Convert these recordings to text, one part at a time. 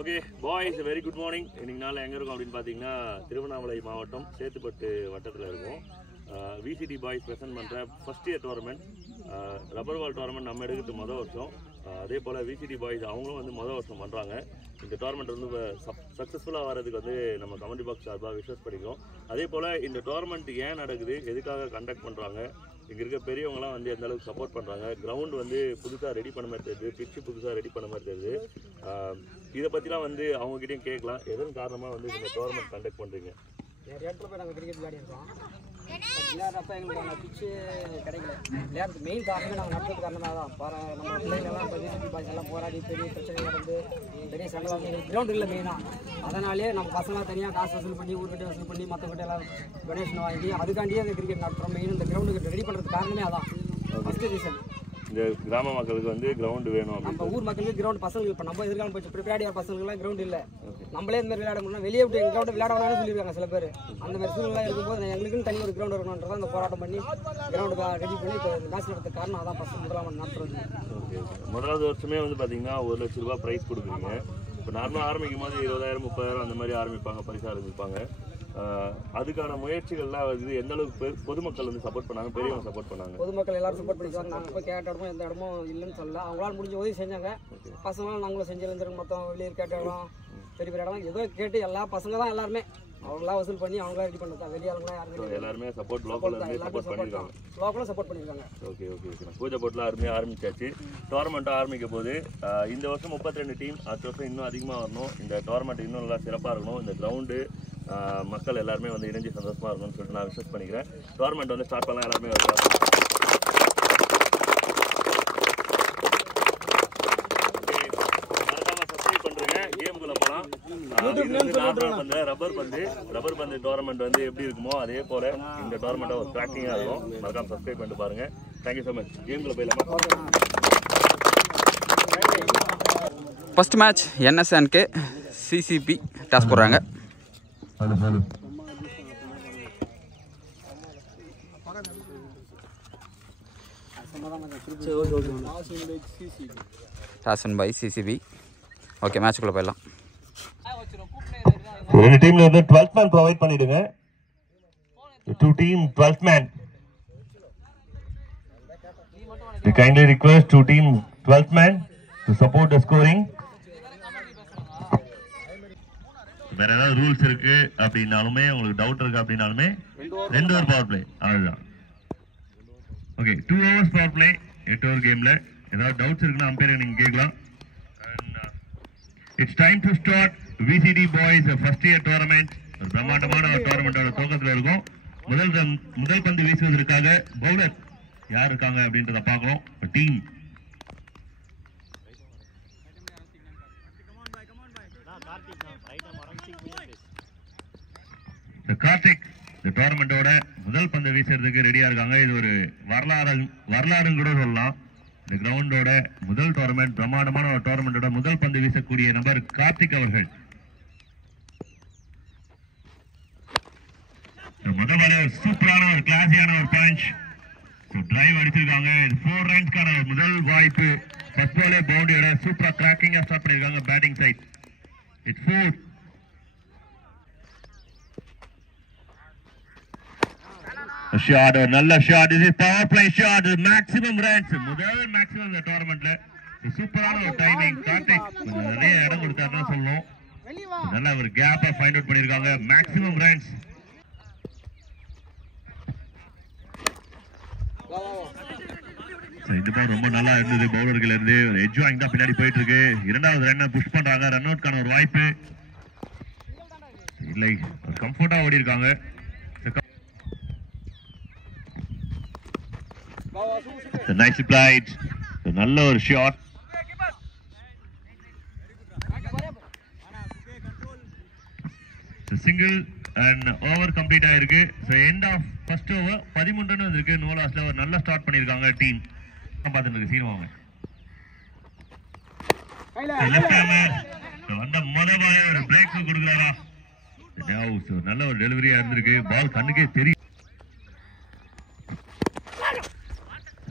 Okay boys, very good morning. இன்னைக்கு நாள் எங்கே இருக்கும் அப்படின்னு பார்த்தீங்கன்னா திருவண்ணாமலை மாவட்டம் சேத்துப்பட்டு வட்டத்தில் இருக்கும். விசிடி பாய்ஸ் ப்ரெசென்ட் பண்ணுற ஃபஸ்ட் இயர் டோர்னமெண்ட், ரப்பர் பால் டோர்னமெண்ட் நம்ம எடுக்கிறது மொதல் வருஷம். அதே போல் விசிடி பாய்ஸ் அவங்களும் வந்து மொதல் வருஷம் பண்ணுறாங்க. இந்த டோர்னமெண்ட் வந்து சக்ஸஸ்ஃபுல்லாக வரதுக்கு வந்து நம்ம கமெண்ட்ரி பாக்ஸ் சார்பாக விஷஸ் பண்ணிக்கிறோம். அதே போல் இந்த டோர்னமெண்ட் ஏன் நடக்குது, எதுக்காக கண்டக்ட் பண்ணுறாங்க, இங்கே இருக்க பெரியவங்களாம் வந்து எந்த அளவுக்கு சப்போர்ட் பண்ணுறாங்க, கிரவுண்டு வந்து புதுசாக ரெடி பண்ண மாதிரி தெரியுது, பிச்சு புதுசாக ரெடி பண்ண மாதிரி தெரியுது, இதை பற்றிலாம் வந்து அவங்ககிட்டையும் கேட்கலாம். எதன் காரணமாக வந்து இந்த டோர்னமெண்ட் கண்டக்ட் பண்ணுறீங்க? நிறைய இடத்துல போய் நாங்கள் கிரிக்கெட் விளையாடிருக்கோம். விளையாடுறப்ப எங்களுக்கு பிச்சு கிடைக்கல. விளையாடுறது மெயின் காரணமே நாங்கள் நடத்துறது காரணமாக தான். நம்ம பிள்ளைங்கள்லாம் இப்போ விசிடி பாய்ஸ் எல்லாம் போராடி பெரிய பிரச்சனை நடந்து பெரிய சண்டை வந்து கிரவுண்ட் இல்லை மெயினாக. அதனாலே நம்ம பசங்களாம் தனியாக காசு வசூல் பண்ணி ஊர்கிட்ட வசூல் பண்ணி மற்றவங்கிட்ட எல்லாம் டொனேஷன் வாங்கி அதுக்காண்டியே அந்த கிரிக்கெட் நடத்துகிறோம். மெயின் இந்த கிரவுண்டுக்கு ரெடி பண்ணுறது காரணமே அதான் ஃபஸ்ட்டு ரீசன். இந்த கிராம மக்களுக்கு வந்து கிரவுண்டு வேணும். நம்ம ஊர் மக்களுக்கு கிரவுண்ட் பசங்களுக்கு இப்போ நம்ம எதிர்காலம் போச்சு ப்ரிப்பேர்டியார் பசங்களுக்குலாம் கிரவுண்ட் இல்லை. நம்மளே இந்த மாதிரி விளையாட முடியும், வெளியே விட்டு எங்கள் கிரவுண்ட் விளையாட வேணாம்னு சொல்லியிருக்காங்க சில பேர். அந்த மாதிரி சூழ்நிலை இருக்கும்போது எங்களுக்குன்னு தனி ஒரு கிரவுண்ட் இருக்கணுன்றதான் அந்த போராட்டம் பண்ணி கிரவுண்டுக்கு ரெடி பண்ணி இப்போ மேட்ச் நடத்துக்கு காரணம் அதான் ஃபஸ்ட்டு முதலாம் நடத்துறது. ஓகே, முதலாவது வருஷமே வந்து பார்த்தீங்கன்னா 1 லட்ச ரூபா ப்ரைஸ் கொடுக்குறீங்க. இப்போ நார்மலாக ஆரம்பிக்கும் போது 20,000 30,000 அந்த மாதிரி ஆரம்பிப்பாங்க, பரிசாக ஆரம்பிப்பாங்க. அதுக்கான முயற்சிகள்லாம் வந்து எந்த அளவுக்கு பொதுமக்கள் வந்து சப்போர்ட் பண்ணாங்க, பெரியவங்க சப்போர்ட் பண்ணாங்க? பொதுமக்கள் எல்லாரும் சப்போர்ட் பண்ணிக்காங்க. நாங்கள் போய் கேட்ட இடமும் எந்த இடமும் இல்லைன்னு சொல்லல. அவங்களால முடிஞ்ச உதவி செஞ்சாங்க. பசங்களாம் நாங்களும் செஞ்சிருந்துருக்கோம். மொத்தம் வெளியே கேட்ட இடம் பெரிய பெரிய இடம் ஏதோ கேட்டு எல்லா பசங்க தான் எல்லாருமே அவங்களா வசூல் பண்ணி அவங்களா ரெடி பண்ணுறதா. வெளியாளுங்களாம் யாருமே எல்லாருமே சப்போர்ட் லோக்கலில் சப்போர்ட் பண்ணியிருக்காங்க. லோக்கலும் சப்போர்ட் பண்ணியிருக்காங்க. Okay okay okay. பூஜை போட்டில் அருமையாக ஆரம்பிச்சாச்சு. டோர்னமெண்ட்டாக ஆரம்பிக்கும் போது இந்த வருஷம் 32 டீம், அடுத்த வருஷம் இன்னும் அதிகமாக வரணும். இந்த டோர்னமெண்ட் இன்னும் நல்லா சிறப்பாக இருக்கணும். இந்த கிரவுண்டு மக்கள் எல்லாருமே வந்து இணைஞ்சு சந்தோஷமாக இருக்கணும்னு சொல்லிட்டு நான் விஷஸ் பண்ணிக்கிறேன். டோர்னமெண்ட் வந்து ஸ்டார்ட் பண்ணலாம். எல்லாருமே ரப்பர் பந்து டோர்னமெண்ட் வந்து எப்படி இருக்குமோ அதே போல இந்த டோர்னமெண்ட் ஒரு கிராக்கிங்காக இருக்கும். மறக்காம சப்ஸ்கிரைப் பண்ணிட்டு பாருங்க. Thank you so much. கேம்குள்ள போயிடலாமா? First match NSNK CCP toss போடுறாங்க. Toss by CCP. ஓகே, மேட்சுக்குள்ள போயிடலாம். ரெண்டு டீம்ல இருந்து 12th man ப்ரொவைட் பண்ணிடுங்க. 2 team 12th man. We kindly request 2 team 12th man to support the scoring. வேற ஏதாவது ரூல்ஸ் இருக்கு அப்படினாலுமே, உங்களுக்கு டவுட் இருக்கு அப்படினாலுமே 2 ஓவர் பவர் பிளே அவ்வளவுதான். Okay, 2 hours power play 8 over கேம்ல. ஏதாவது டவுட்ஸ் இருக்குன்னா அம்பையர் நீங்க கேட்கலாம். It's time to start VCD boys first year tournament. ஒரு பிரம்மாண்டமான டோர்னமெண்டோட துவக்கத்தில் இருக்கும். முதல் பந்து வீசுவதற்காக பவுலர் யார் இருக்காங்க அப்படின்றத பார்க்கணும். டீம் கார்த்திக் இந்த டோர்னமெண்டோட முதல் பந்து வீசுறதுக்கு ரெடியா இருக்காங்க. இது ஒரு வரலாறுன்னு கூட சொல்லலாம். இந்த கிரவுண்டோட முதல் டோர்னமெண்ட், பிரம்மாண்டமான ஒரு டோர்னமெண்டோட முதல் பந்து வீசக்கூடிய நபர் கார்த்திக் அவர்கள். முதல்ல சூப்பரான ஒரு கிளாஸியான ஒரு பஞ்ச் டிரைவ் அடிச்சிருக்காங்க. 4 ரன்ஸ்க்கான முதல் வாய்ப்பு. ஃபர்ஸ்ட் பாலே பவுண்டரியோட சூப்பரா கிராக்கிங்கா ஸ்டார்ட் பண்ணிருக்காங்க பேட்டிங் சைட். இட்ஸ் 4. ஷாட், நல்ல ஷாட். இது power play shot. Maximum runs, முதல் மேக்ஸிமம் இந்த டோர்னமெண்ட்ல. சூப்பரான ஒரு டைமிங். கார்த்திக் நிறைய இடம் கொடுத்தாருன்னு சொல்லணும். நல்ல ஒரு கேப்பை ஃபைண்ட் அவுட் பண்ணிருக்காங்க. Maximum runs. இதுதான் ரொம்ப நல்லா இருந்தது. பவுலர்கள் இருந்து ஒரு எட்ஜாயிங் தான் பின்னாடி போயிட்டு இருக்கு. இரண்டாவது ரன்னை புஷ் பண்றாங்க. ரன் அவுட்கான ஒரு வாய்ப்பு இல்லை. கம்ஃபர்ட்டா ஓடி இருக்காங்க. நைஸ் பிளைட், நல்ல ஒரு shot. Single and over complete ஆயிருக்கு. End of first over 13 run வந்திருக்கு. நோ லாஸ்ல ஒரு நல்ல ஸ்டார்ட் பண்ணிருக்காங்க டீம். பார்த்துட்டு இருக்கு சீனவாங்க. வந்த முதல் பாலே ஒரு பிரேக் கொடுக்குறாரா? நல்ல ஒரு டெலிவரியா இருந்திருக்கு. பால் கண்ணுக்கே தெரியும்.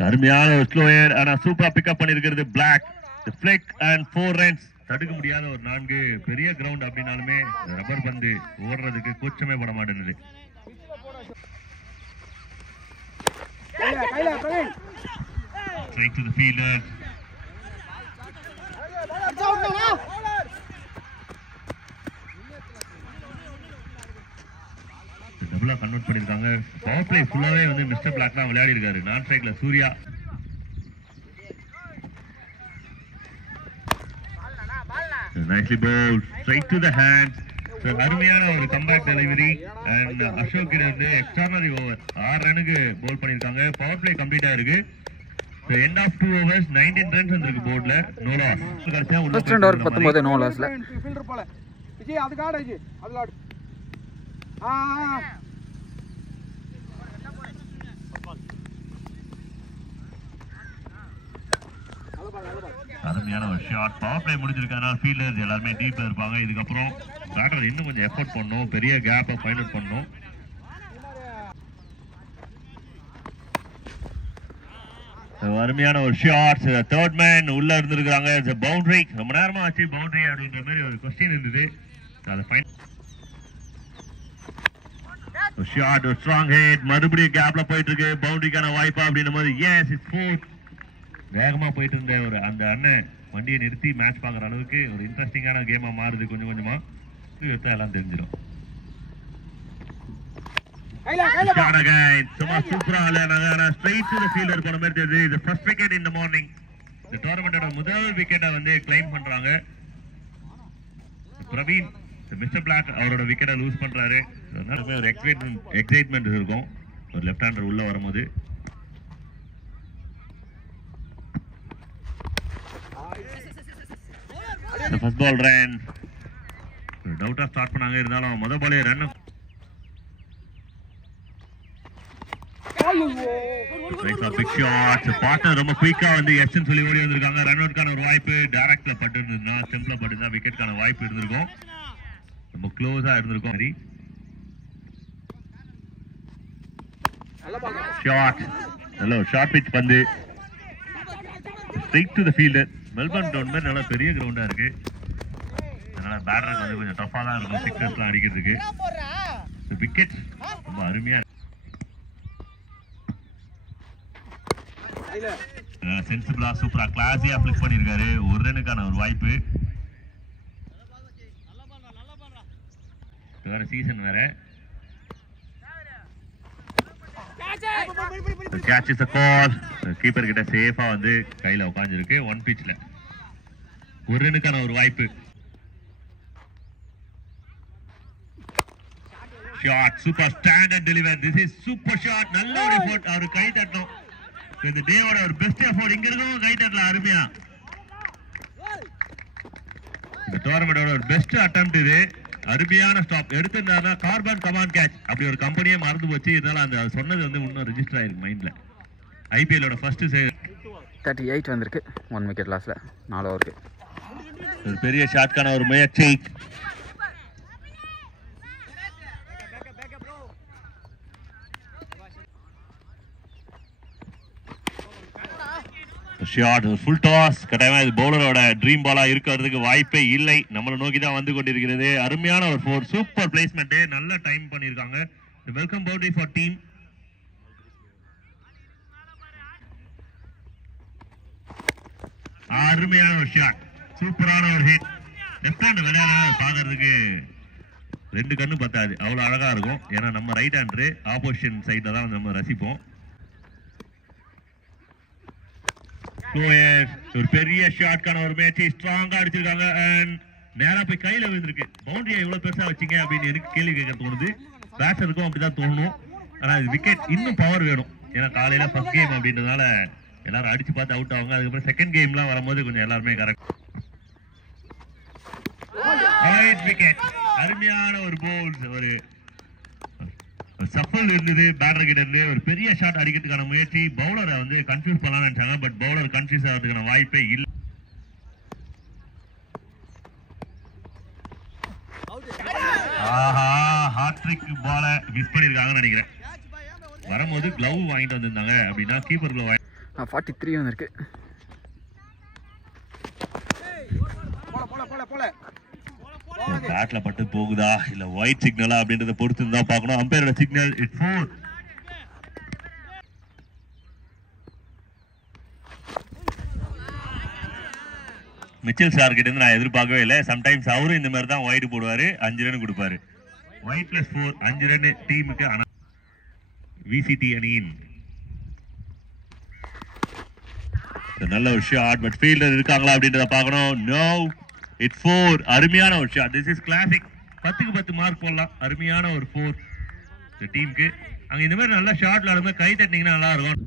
அருமையான ஒரு ஸ்லோயர், ஆனா சூப்பரா பிக்கப் பண்ணிருக்கிறது பிளாக். Flick and 4 runs. தடுக்க முடியாத ஒரு 4 பெரிய கிரவுண்ட் அப்படின்னாலுமே ரப்பர் பந்து ஓடுறதுக்கு கூச்சமே பட மாட்டேங்குது. Straight to the fielder. டபுளா கன்வெர்ட் பண்ணிருக்காங்க. பவர் பிளே ஃபுல்லாவே வந்து மிஸ்டர் பிளாக் தான் விளையாடி இருக்காரு. நான் ஸ்ட்ரைக்ல Surya. Nicely bowled straight to the hands. So அருமையான ஒரு கம்பேக் டெலிவரி and அசோக் கிட்ட இருந்து எக்ஸ்ட்ரானரி ஓவர் 6 ரனுக்கு பவுல் பண்ணிருக்காங்க. பவர் பிளே கம்ப்ளீட் ஆயிருக்கு. So end of 2 overs 19 runs வந்திருக்கு போர்ட்ல. No loss. கடைசியா உள்ள ஃபர்ஸ்ட் ரவுண்ட் ஓவர் 19 நோ லாஸ்ல. ஃபீல்டர் போல. விஜய் அதுக்கு ஆடு விஜய். அதுல ஆடு. அருமையான ஒரு ஷாட். பவர் பிளே முடிஞ்சிருக்கனால ஃபீல்டர்ஸ் எல்லாருமே டீப்ல இருப்பாங்க. இதுக்கப்புறம் பேட்டர் இன்னும் கொஞ்சம் எஃபோர்ட் பண்ணணும், பெரிய கேப்பை ஃபைண்ட் அவுட் பண்ணணும். அருமையான ஒரு ஷாட். தேர்ட் மேன் உள்ள இருந்திருக்காங்க. பவுண்டரி ரொம்ப நேரமா ஆச்சு பவுண்டரி அப்படின்ற மாதிரி ஒரு கொஸ்டின் இருந்தது. அதை ஃபைண்ட் ஷாட் ஒரு ஸ்ட்ராங் ஹிட். மறுபடியும் கேப்ல போயிட்டு இருக்கு. பவுண்டரிக்கான வாய்ப்பா அப்படின்னும் போது எஸ் இட்ஸ் ஃபோர்த். வேகமா போயிட்டு இருந்த ஒரு அந்த அண்ணன் வண்டியை நிறுத்தி மேட்ச் பாக்குற அளவுக்கு ஒரு இன்ட்ரெஸ்டிங்கான கேமா மாறுது. கொஞ்சம் கொஞ்சமா எல்லாம் தெரிஞ்சிடும். முதல் விக்கெட்டை வந்து கிளைம் பண்றாங்க பிரவீன். மிஸ்டர் பிளாக் அவரோட விக்கெட்டை லூஸ் பண்றாரு. ஒரு எக்ஸைட்மெண்ட் இருக்கும் ஒரு லெஃப்ட் ஹேண்டர் உள்ள வரும்போது. ஃபர்ஸ்ட் பால் ரன் டவுட்டா ஸ்டார்ட் பண்ணாங்க. இருந்தாலும் முதல் பாலே ரன் பிக் ஷாட். பார்ட்னர் ரொம்ப குயிக்கா வந்து எஸ்ன்னு சொல்லி ஓடி வந்திருக்காங்க. ரன் அவுட்கான ஒரு வாய்ப்பு டைரக்ட்ல பட்டு இருந்ததுன்னா ஸ்டெம்ப்ல பட்டு விக்கெட்கான வாய்ப்பு இருந்திருக்கும். ரொம்ப க்ளோஸா இருந்திருக்கும். சரி ஷாட் ஹலோ ஷார்ட் பிச் பந்து straight to the fielder. Melbourne ground மாதிரி நல்லா பெரிய கிரவுண்டா இருக்கு. அதனால பேட்டருக்கு வந்து கொஞ்சம் டஃபா தான் இருக்கும் சிக்ஸர்ஸ்லாம் அடிக்கிறதுக்கு. விக்கெட் ரொம்ப அருமையா சென்சிபிளா சூப்பரா கிளாஸியா ஃபிளிக் பண்ணிருக்காரு. ஒரு ரனுக்கான ஒரு வாய்ப்பு. வேற சீசன் வேற. Catch is a call. Keeper கிட்ட சேஃபா வந்து கையில உட்கார்ந்திருக்கு. 1 பிட்ச்ல ஒரு ரனுக்கான ஒரு வாய்ப்பு. Shot super standard delivery. This is super shot. நல்ல ஒரு எஃபோர்ட். அவர் கை தட்டணும். இந்த டேவோட ஒரு பெஸ்ட் எஃபோர்ட். இங்க இருக்கவங்க கை தட்டலாம். அருமையா இந்த டோர்னமெண்டோட ஒரு பெஸ்ட் அட்டெம்ப்ட் இது. அருமையான ஸ்டாப் எடுத்திருந்தாருன்னா கார்பன் கமாண்ட் கேட்ச் அப்படி ஒரு கம்பெனியே மறந்து போச்சு. இதனால அந்த சொன்னது வந்து இன்னும் ரெஜிஸ்டர் ஆயிருக்கு மைண்ட்ல. ஐபிஎல்லோட ஃபர்ஸ்ட் 38 வந்திருக்கு 1 விக்கெட் லாஸ்ல 4 ஓவருக்கு. ஒரு பெரிய ஷாட்கான ஒரு முயற்சி. Shot full toss. கட்டாயமா இது பவுலரோட ட்ரீம் பாலா இருக்கிறதுக்கு வாய்ப்பே இல்லை. நம்மளை நோக்கி தான் வந்து கொண்டிருக்கிறது. அருமையான ஒரு 4 சூப்பர் பிளேஸ்மெண்ட். நல்ல டைம் பண்ணிருக்காங்க. Welcome boundary for team. அருமையான ஒரு ஷாட். சூப்பரான ஒரு ஹிட். லெஃப்ட் ஹேண்ட் விளையாட பாக்குறதுக்கு 2 கண்ணு பத்தாது. அவ்வளவு அழகா இருக்கும். ஏன்னா நம்ம ரைட் ஹேண்டரு ஆப்போசிஷன் சைட்ல தான் நம்ம ரசிப்போம். ஒரு பெரிய ஷாட்கான ஒரு மேட்ச் ஸ்ட்ராங்கா அடிச்சிருக்காங்க. நேரா போய் கையில விழுந்திருக்கு. பவுண்டரியா இவ்வளவு பெருசா வச்சீங்க அப்படின்னு எனக்கு கேள்வி கேட்க தோணுது. பேட்டருக்கும் அப்படிதான் தோணும். ஆனா விக்கெட் இன்னும் பவர் வேணும். ஏன்னா காலையில ஃபர்ஸ்ட் கேம் அப்படின்றதுனால எல்லாரும் அடிச்சு பார்த்து அவுட் ஆவாங்க. அதுக்கப்புறம் செகண்ட் கேம்லாம் வரும்போது கொஞ்சம் எல்லாருமே கரெக்ட். விக்கெட். அருமையான ஒரு போல்ஸ். ஒரு சஃபல் இருந்தது பேட்டர் கிட்ட இருந்து. ஒரு பெரிய ஷாட் அடிக்கிறதுக்கான முயற்சி. பவுலரை வந்து கன்ஃபியூஸ் பண்ணலாம்னு நினைச்சாங்க. பட் பவுலர் கன்ஃபியூஸ் ஆகிறதுக்கான வாய்ப்பே இல்லை. ஆஹா ஹாட்ரிக் பால மிஸ் பண்ணிருக்காங்கன்னு நினைக்கிறேன். வரும்போது கிளவ் வாங்கிட்டு வந்திருந்தாங்க அப்படின்னா கீப்பர் கிளவ் 43 வந்திருக்கு. பேட்ல பட்டு போகுதா இல்ல ஒயிட் சிக்னலா அப்படின்றத பொறுத்து தான் பார்க்கணும். அம்பையரோட சிக்னல் இட் 4. மிச்சல் சார் கிட்ட இருந்து நான் எதிர்பார்க்கவே இல்லை. சம்டைம்ஸ் அவரும் இந்த மாதிரி தான் ஒயிட் போடுவாரு, 5 ரன் கொடுப்பாரு. ஒயிட் +4 5 ரன் டீமுக்கு. ஆனா விசிடி அணியின் நல்ல ஒரு ஷாட், பட் ஃபீல்டர் இருக்காங்களா அப்படின்றத பார்க்கணும். No, it 4. அருமையான ஒரு ஷாட். This is classic. 10க்கு 10 மார்க் போடலாம். அருமையான ஒரு 4 இந்த டீமுக்கு. அங்க இந்த மாதிரி நல்ல ஷாட் விளையாடும்போது கை தட்டினீங்கன்னா நல்லா இருக்கும்.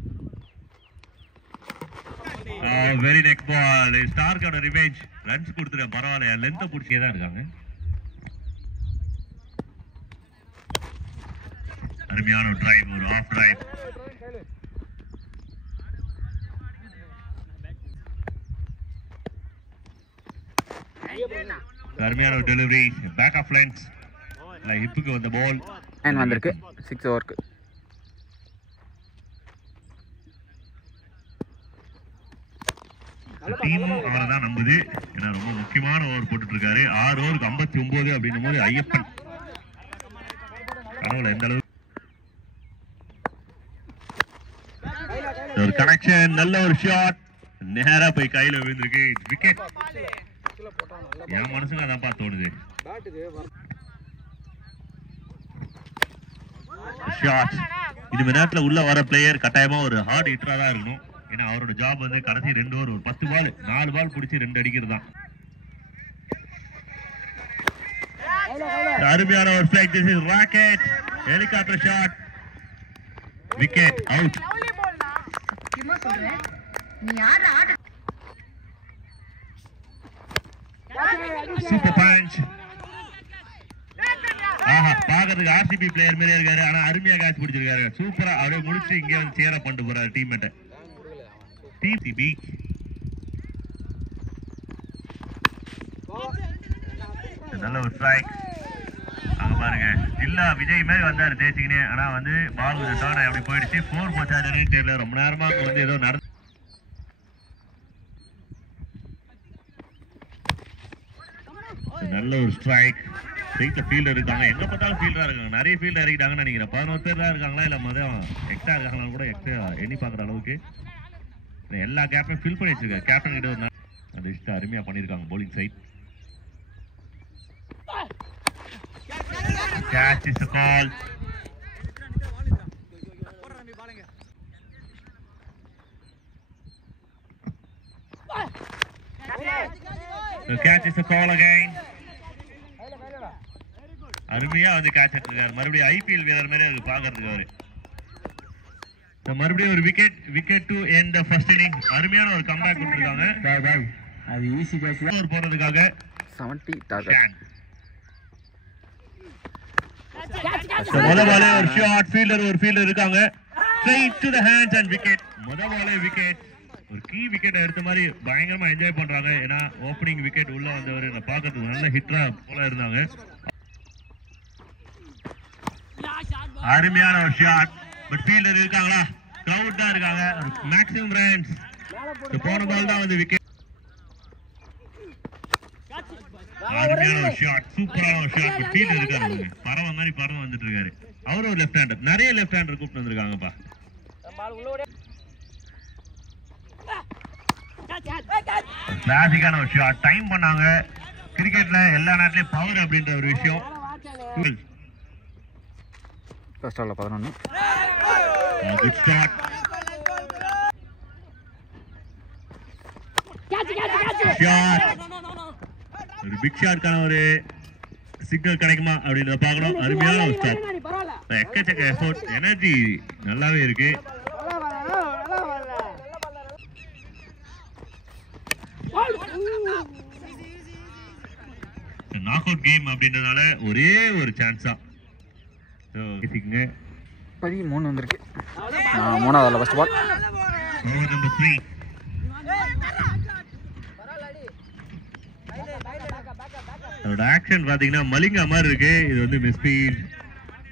வெரி நெக் பால். ஸ்டார்க்கோட ரிவெஞ்ச். ரன்ஸ் கொடுத்துருக்கேன், பரவாயில்ல. லென்த்தை பிடிச்சே தான் இருக்காங்க. அருமையான ஒரு டிரைவ், ஒரு ஆஃப் டிரைவ். அருமையான ஒரு டெலிவரி, பேக் ஆஃப் லைன்ஸ், ஹிப்புக்கு வந்த பால் வந்திருக்கு 6 ஓவருக்கு. டீமும் அவரை தான் நம்புது. ஏன்னா ரொம்ப முக்கியமான ஓவர் போட்டுட்டு இருக்காரு. 6 ஓவருக்கு 59 அப்படின்னும் போது ஐயப்பன் கடவுள எந்த அளவுக்கு ஒரு கனெக்ஷன். நல்ல ஒரு ஷாட், நேரா போய் கையில விழுந்திருக்கு. விக்கெட். என் மனசுக்கு அதான் பார்த்து தோணுது. ஷாட். இந்த நேரத்தில் உள்ள வர பிளேயர் கட்டாயமா ஒரு ஹார்ட் ஹிட்டரா தான் இருக்கணும். ஏன்னா அவரோட ஜாப் வந்து கடைசி 2 ஓவர், ஒரு 10 பால் 4 பால் பிடிச்சி 2 அடிக்கிறது தான். அருமையான ஒரு ஃபிளாக். This is rocket. Helicopter shot. Wicket. Out. Super punch. ஆஹா, பாக்கிறதுக்கு ஆர்சிபி பிளேயர் மாதிரியே இருக்காரு. ஆனா அருமையா கேட்ச் பிடிச்சிருக்காரு. சூப்பரா அப்படியே முடிச்சு இங்க வந்து சேர பண்ணிட்டு போறாரு டீம்மேட்ட. டிசிபி நல்ல ஒரு ஸ்ட்ரைக். அங்க பாருங்க, இல்ல விஜய் மாதிரி வந்தாரு தேசிங்கனே. ஆனா வந்து பால் கொஞ்சம் டர்ன் அப்படி போயிடுச்சு. 4 போச்சாருன்னு தெரியல. ரொம்ப நேரமா வந்து ஏதோ நடந்து. நல்ல ஒரு ஸ்ட்ரைக். ஸ்ட்ரைக்ல ஃபீல்டர் இருக்காங்க. எங்க பார்த்தாலும் ஃபீல்டரா இருக்காங்க. நிறைய ஃபீல்டர் இறக்கிட்டாங்கன்னு நினைக்கிறேன். 11 பேர் தான் இருக்காங்களா இல்ல மொதல் எக்ஸ்ட்ரா இருக்காங்களான்னு கூட எக்ஸ்ட்ரா எண்ணி பாக்குற அளவுக்கு எல்லா கேப்பையும் ஃபில் பண்ணி வச்சிருக்காரு. கேப்டன் கிட்ட ஒரு அந்த இஷ்டம் அருமையா பண்ணிருக்காங்க. bowling side. Catch is a call. The catch is a call again. அருமையா வந்து கேட்ச் எடுத்திருக்காரு. மறுபடியும் ஐபிஎல் வீரர் மாதிரி இருக்கு பாக்குறதுக்கு அவரு. மறுபடியும் ஒரு wicket to end the first inning. அருமையான ஒரு கம்பேக் கொடுத்திருக்காங்க. அது ஈஸி கேட்ச் ஓவர் போறதுக்காக 70 டார்கெட். முதல் பாலே ஒரு ஷாட். ஒரு ஃபீல்டர் இருக்காங்க. Straight to the hands and wicket. முதல் பாலே விக்கெட். ஒரு கீ விக்கெட் எடுத்த மாதிரி பயங்கரமா என்ஜாய் பண்றாங்க. ஏன்னா ஓப்பனிங் விக்கெட் உள்ள வந்தவர் பாக்கிறதுக்கு நல்ல ஹிட்டரா போல இருந்தாங்க. அருமையான ஒரு ஷாட். பட் ஃபீல்டர் இருக்காங்களா? கிரவுட் தான் இருக்காங்க. Maximum runs. போன பால் தான் வந்து விக்கெட். அருமையான ஒரு ஷாட். சூப்பரான ஒரு ஷாட். பட் ஃபீல்டர் இருக்காரு. பறவை மாதிரி பறவை வந்துட்டு இருக்காரு. அவரும் ஒரு லெஃப்ட் ஹேண்டர். நிறைய லெஃப்ட் ஹேண்டர் கூப்பிட்டு வந்திருக்காங்கப்பா. கிளாசிக்கான ஒரு ஷாட். டைம் பண்ணாங்க. கிரிக்கெட்ல எல்லா நேரத்திலயும் பவர் அப்படின்ற ஒரு விஷயம். ஃபர்ஸ்ட் ஆல்ல 11. Good start. ஷாட். ஒரு பிக் ஷாட்கான ஒரு சிக்னல் கிடைக்குமா அப்படின்றத பார்க்கணும். அருமையான ஒரு ஸ்டாப். எக்கச்சக்க எஃபோர்ட், எனர்ஜி நல்லாவே இருக்கு. நாக் அவுட் கேம் அப்படின்றதால ஒரே ஒரு சான்ஸ் தான். 13 வந்திருக்கு. 3வது ஃபர்ஸ்ட் பால். Over number 3. அதோட ஆக்ஷன் பாத்தீங்கன்னா மலிங்கா மாதிரி இருக்கு. இது வந்து மிஸ்பீட்.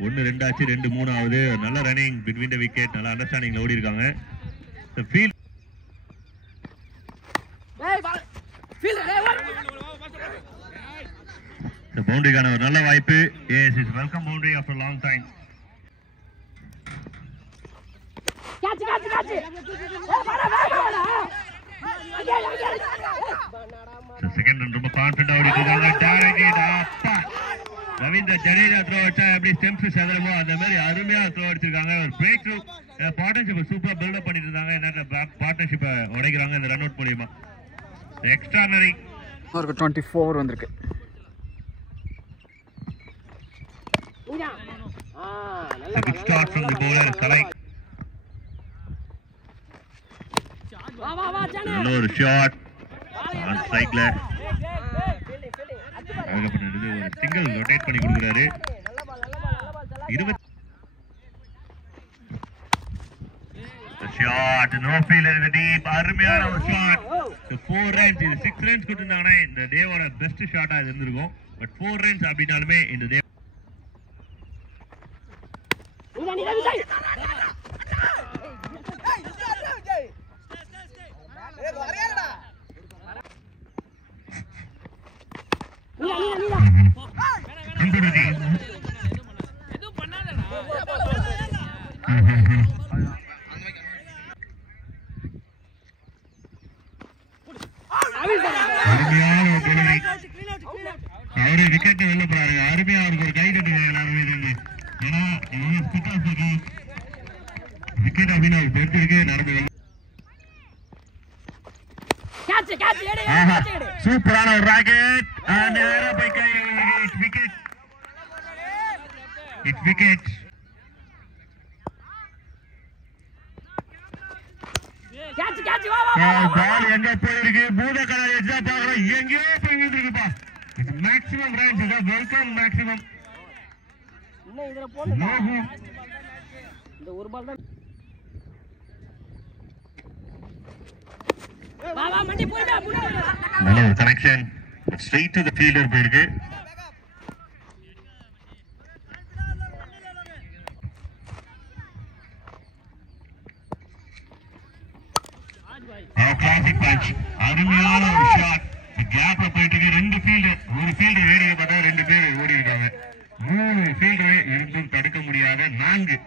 1-2 ஆச்சு, 2-3 ஆகுது. நல்ல ரன்னிங் பிட்வீன் தி விக்கெட். நல்ல அண்டர்ஸ்டாண்டிங்ல ஓடி இருக்காங்க. ஃபீல்ட் பவுண்டரிக்கான ஒரு நல்ல வாய்ப்பு. Yes is welcome boundary after long time. Second run ரொம்ப கான்ஃபிடன்ட் ஓடிட்டு டார்கெட். அப்பா ரவீந்திர ஜடேஜா த்ரோ அடிச்சா எப்படி ஸ்டெம்ப்ஸ் செதறமோ அந்த மாதிரி அருமையா த்ரோ அடிச்சிருக்காங்க. ஒரு பிரேக் த்ரூ பார்ட்னர்ஷிப்பை சூப்பரா பில்டப் பண்ணிட்டு இருந்தாங்க. என்ன பார்ட்னர்ஷிப்பை உடைக்கிறாங்க இந்த ரன் அவுட் மூலியமா. எக்ஸ்ட்ரானரி ஒரு 24 வந்திருக்கு. Big start from the bowler Kalai. நல்ல ஒரு ஷாட் ஆன் ஸ்ட்ரைக்ல. அழகா பண்ணிடுது. ஒரு சிங்கிள் ரொட்டேட் பண்ணி கொடுக்குறாரு. 20 ஷாட் நோ ஃபீல்டர் இன் தி டீப். அருமையான ஒரு ஷாட். 4 ரன்ஸ். இது 6 ரன்ஸ் கொடுத்திருந்தாங்கன்னா இந்த டேவோட பெஸ்ட் ஷாட்டா இது இருந்திருக்கும். பட் 4 ரன்ஸ் அப்படினாலுமே இந்த டே அவரு விக்கெட் வெளில போறாரு. அருமையா அவருக்கு ஒரு கை கட்டுங்க எல்லாருமே. ஏன்னா விக்கெட் அப்படின்னு அவர் தெரிஞ்சிருக்கு. நடந்து சூப்பரான ஒரு rocket. Wicket. It's wicket. Ball எங்க போயிருக்கு? பூத கலர் எட்ஜா பாக்குறோம். எங்கேயோ போய் விழுந்துருக்குப்பா. Maximum runs. இதான் வெல்கம் மேக்ஸிமம். இந்த ஒரு பால் தான் நல்ல ஒரு connection. Straight to the fielder போயிருக்கு. Classic punch. அருமையான ஒரு ஷாட். கேப்ல போயிட்டு ரெண்டு ஃபீல்டர், ஒரு ஃபீல்டர் வேடிக்கை பார்த்தா 2 பேர் ஓடி இருக்காங்க. 3 ஃபீல்டர் இருந்தும் தடுக்க முடியாத 4.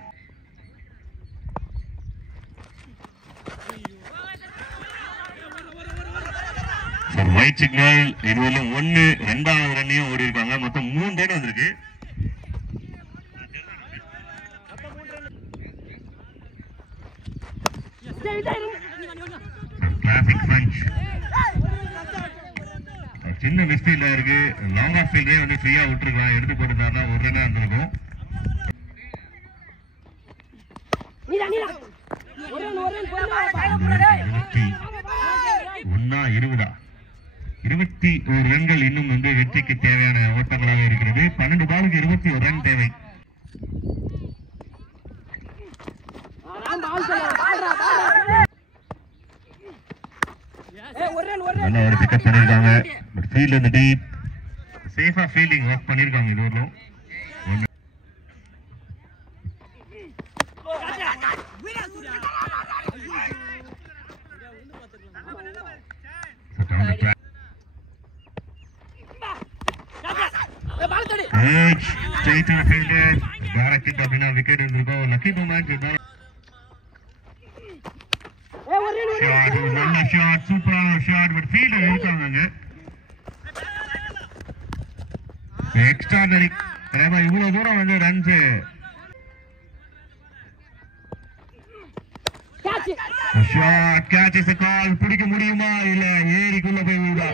White signal. இதுவரை 1 2வது ரன்னையும் ஓடி இருக்காங்க. மொத்தம் 3 ரன் வந்திருக்கு. Classic punch. சின்ன மிஸ் ஃபீல்டா இருக்கு. லாங் ஆஃப் ஃபீல்டே வந்து ஃப்ரீயா விட்டுருக்கலாம். எடுத்து போட்டுருந்தா 1 ரன்னா இருந்திருக்கும். 21 ரன்கள் இன்னும் வந்து வெற்றிக்கு தேவையான ஓட்டங்களாக இருக்கிறது. 12 பாலுக்கு 21 ரன் தேவை. நல்ல ஒரு பிக்கப் பண்ணிருக்காங்க. பட் ஃபீல்ட் இந்த டீப் சேஃபா ஃபீல்டிங் ஒர்க் பண்ணிருக்காங்க. இது வரலும் straight to the fielder. Direct hit அப்படினா விக்கெட் இருந்திருக்கும். Lucky moment. ஷாட். நல்ல ஷாட். சூப்பரான ஷாட். பட் ஃபீல்டர் இருக்காங்க. எக்ஸ்ட்ரானரி. ஏமா இவ்வளவு தூரம் வந்து runs. Shot. Catch is a call. பிடிக்க முடியுமா இல்ல ஏரிக்குள்ள போய் விழுதா?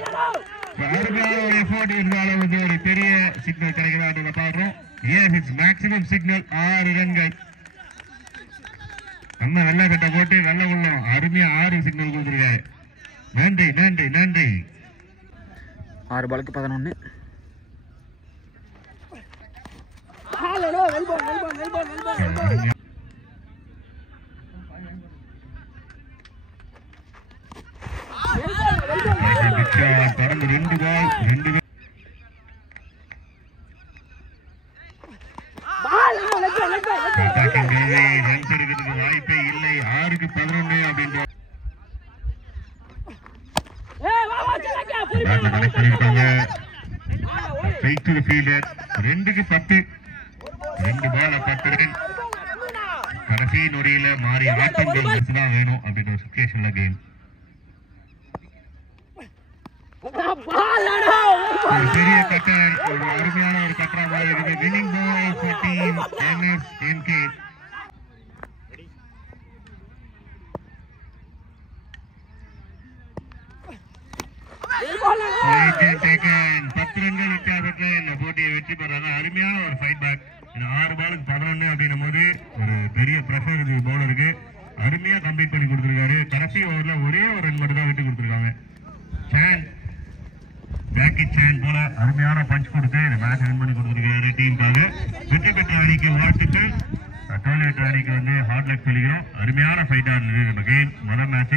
அருமையான ஒரு எஃபோர்ட் இருந்தாலும் வந்து ஒரு பெரிய சிக்னல் கிடைக்குதா அப்படின்னு பாக்குறோம். S it's maximum signal. 6 ரன்கள். நம்ம வெள்ளை கட்டை போட்டு வெள்ளை உள்ளோம். அருமையா 6 சிக்னல் கொடுத்துருக்காரு. நன்றி நன்றி நன்றி. 6 பாலுக்கு 11. தொடர்ந்து 2 பால் 2 ரன்ஸ் எடுக்கிறதுக்கு வாய்ப்பே இல்லை. 6க்கு 11 அப்படின்ற கனெக்ட் பண்ணிருக்காங்க. straight to the fielder. 2க்கு 10. 2 பால் 10 ரன். கடைசி நொடியில மாறி ஆட்டங்கள் தான் வேணும் அப்படின்ற ஒரு சிச்சுவேஷன்ல கேம். ஒரு பெரிய கட்டர், ஒரு அருமையான ஒரு கட்டரா மாதிரி இருக்கு. Winning ball for team NSMK. பத்து ரன்கள் வித்தியாசத்துல இந்த போட்டியை வெற்றி பெறாங்க. அருமையான ஒரு ஃபைட் பேக். 6 பாலுக்கு 11 அப்படின்னும் போது ஒரு பெரிய பிரஷர் பவுலருக்கு அருமையா கம்ப்ளீட் பண்ணி கொடுத்துருக்காரு. கடைசி ஓவர்ல ஒரே ஒரு ரன் மட்டும் தான் விட்டு கொடுத்துருக்காங்க. ஜாக்கி சான் போல அருமையான பஞ்ச் கொடுத்து இந்த மேட்ச் வின் பண்ணி கொடுத்துருக்காரு டீமுக்காக. வெற்றி பெற்ற அணிக்கு வாழ்த்துக்கள். தோல்வி பெற்ற அணிக்கு ஹார்ட் லக் சொல்லிக்கிறோம். அருமையான ஃபைட்டா இருந்தது நம்ம கேம். முதல் மேட்ச்